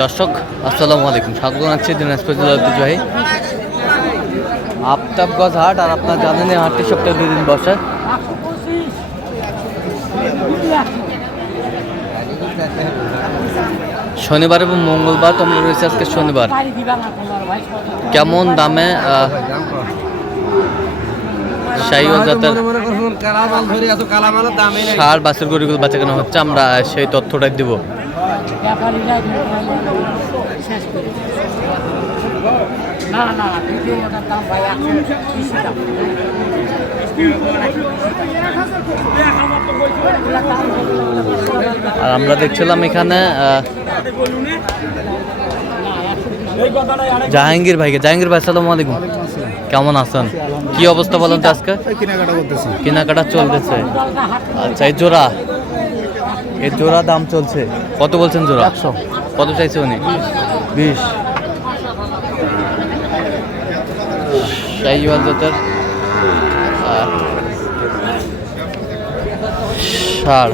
দর্শক, আসসালামু আলাইকুম। স্বাগত জানাচ্ছি দিনাজপুর জেলার ঐতিহ্যবাহী আফতাবগঞ্জ হাট, আর আপনার জানেন এই হাটটি সপ্তাহে দুই দিন বসে। শনিবার এবং মঙ্গলবার তোমরা রয়েছে আজকে শনিবার। কেমন দামে শাহিওয়াল জাতের সার বাছুর গরুগুলো বাচ্চা কেনা হচ্ছে? আমরা সেই তথ্যটাই দিব। না না দাম ভাই একশো বেশি দাম আর আমরা দেখছিলাম এখানে আহ, জাহাঙ্গীর ভাইকে। জাহাঙ্গীর ভাই সালাম আলাইকুম। কেমন আছেন? কি অবস্থা বলেন তো আজকে? কেনাকাটা চলতেছে। আচ্ছা এই জোড়া? এই জোড়া দাম চলছে। কত বলছেন জোড়া? একশো। কত চাইছে উনি? বিশ। শাহিওয়াল জাতের। আহ, ষাড়।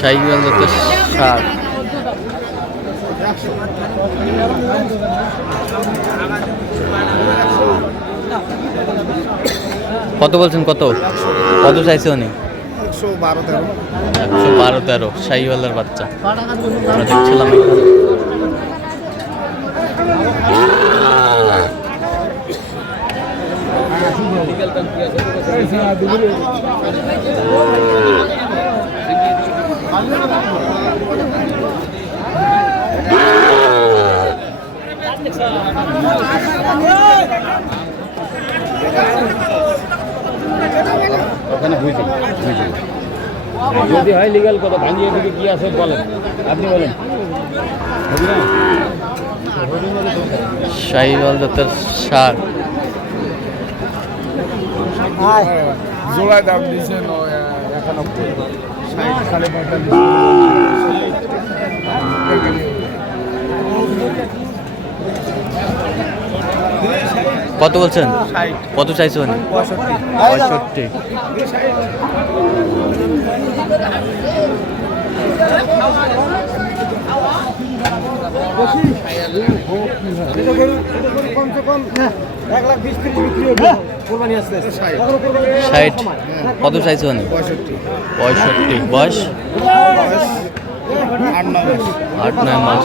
শাহিওয়াল জাতের ষাড় কত বলছেন কত? কত চাইছে উনি? একশো বারো তেরো। একশো বারো বাচ্চা দেখছিলাম এখানে। ওখানে বুঝি বুঝি যদি হয় লিগাল কথা ভাঙিয়ে দিকে কি আছে বলেন। আপনি বলেন। শাহিওয়াল জাতের ষাড় জোড়ায় দাম দিয়েছেন একানব্বই। ষাট সাড়ে পঁয়তাল্লিশ। কত বলছেন? কত চাইছে উনি পঁয়ষট্টি। ষাট। কত চাইছে উনি পঁয়ষট্টি। পঁয়ষট্টি। বয়স? আট নয় মাস।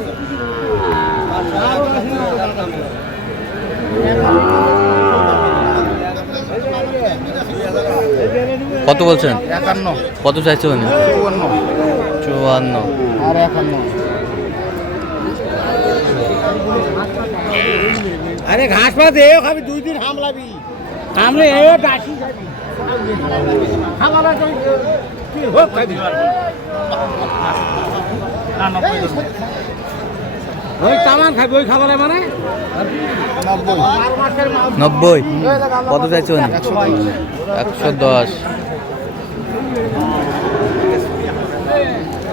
কত বলছেন? একান্ন। কত চাইছে উনি চুয়ান্ন। চুয়ান্ন। আর একান্ন। আরে ঘাস পা দে খাবি দুই দিন হামলাবি। হামলে এ ডাকি খাবি। খাবার কি হোক খাবি। ওই তামান খাবি ওই খাবারে মানে নব্বই। নব্বই। কত চাইছে উনি একশো দশ।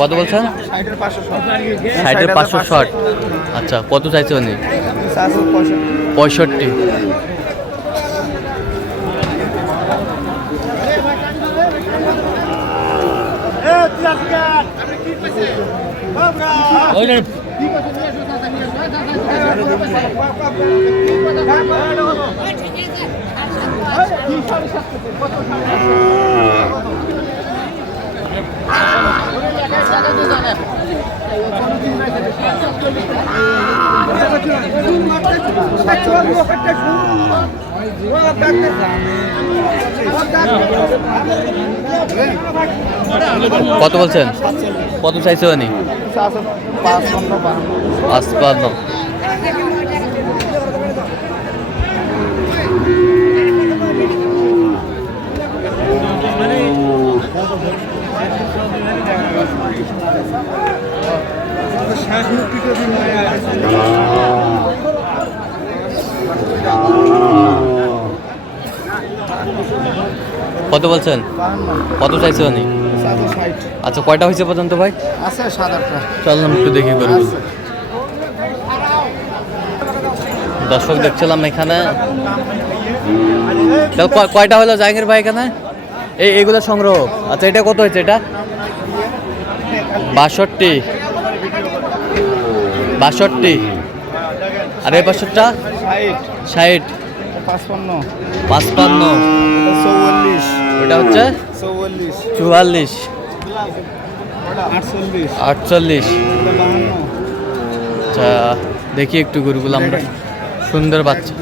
কত বলছেন? সাইডের পাঁচশো শট আচ্ছা কত চাইছে উনি? পঁয়ষট্টি। কত বলছেন? কত চাইছে উনি? পাঁচ পান্ন কত বলছেন? কত চাইছে উনি? আচ্ছা কয়টা হয়েছে পর্যন্ত ভাই? আছে সাত আটটা। চললাম একটু দেখি গরু দর্শক দেখছিলাম এখানে। কয়টা হলো জাহাঙ্গীর ভাই এখানে? এই এইগুলো সংগ্রহ। আচ্ছা এটা কত হয়েছে এটা? বাষট্টি। বাষট্টি। আর এই বাষট্টা ষাট ষাট। পাঁচপান্ন। পাঁচপান্ন। চৌচল্লিশ ওটা হচ্ছে? চুয়াল্লিশ। আটচল্লিশ। আটচল্লিশ। আচ্ছা দেখি একটু গরুগুলো আমরা। সুন্দর বাচ্চা।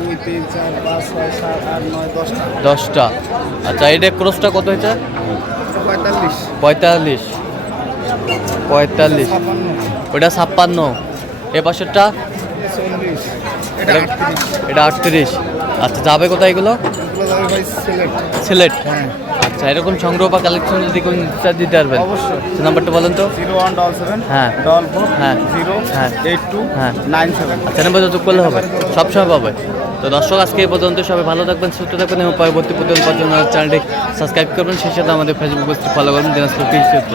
দশটা। আচ্ছা এটা ক্রসটা কত হয়েছে? পঁয়তাল্লিশ। পঁয়তাল্লিশ। পঁয়তাল্লিশ। ওটা ছাপ্পান্ন। এ পাশেরটা? এটা আটত্রিশ। আচ্ছা যাবে কোথায় এগুলো? সিলেট। হ্যাঁ। আচ্ছা এরকম সংগ্রহ বা কালেকশন যদি কোনো দিতে পারবেন অবশ্যই। নাম্বারটা বলেন তো। জিরো ওয়ান ডবল সেভেন হ্যাঁ। ডবল ফোর হ্যাঁ। জিরো হ্যাঁ এইট টু হ্যাঁ। Nine seven. আচ্ছা নাম্বার যোগ করলে হবে। সব সবসময় পাবে তো দর্শক আজকে এই পর্যন্ত সবাই ভালো থাকবেন সুস্থ থাকবেন এবং পরবর্তী প্রতিদিন পর্যন্ত চ্যানেলটি সাবস্ক্রাইব করবেন। সেই সাথে আমাদের ফেসবুক পেজটি ফলো করবেন দিনাজপুর কৃষি চিত্র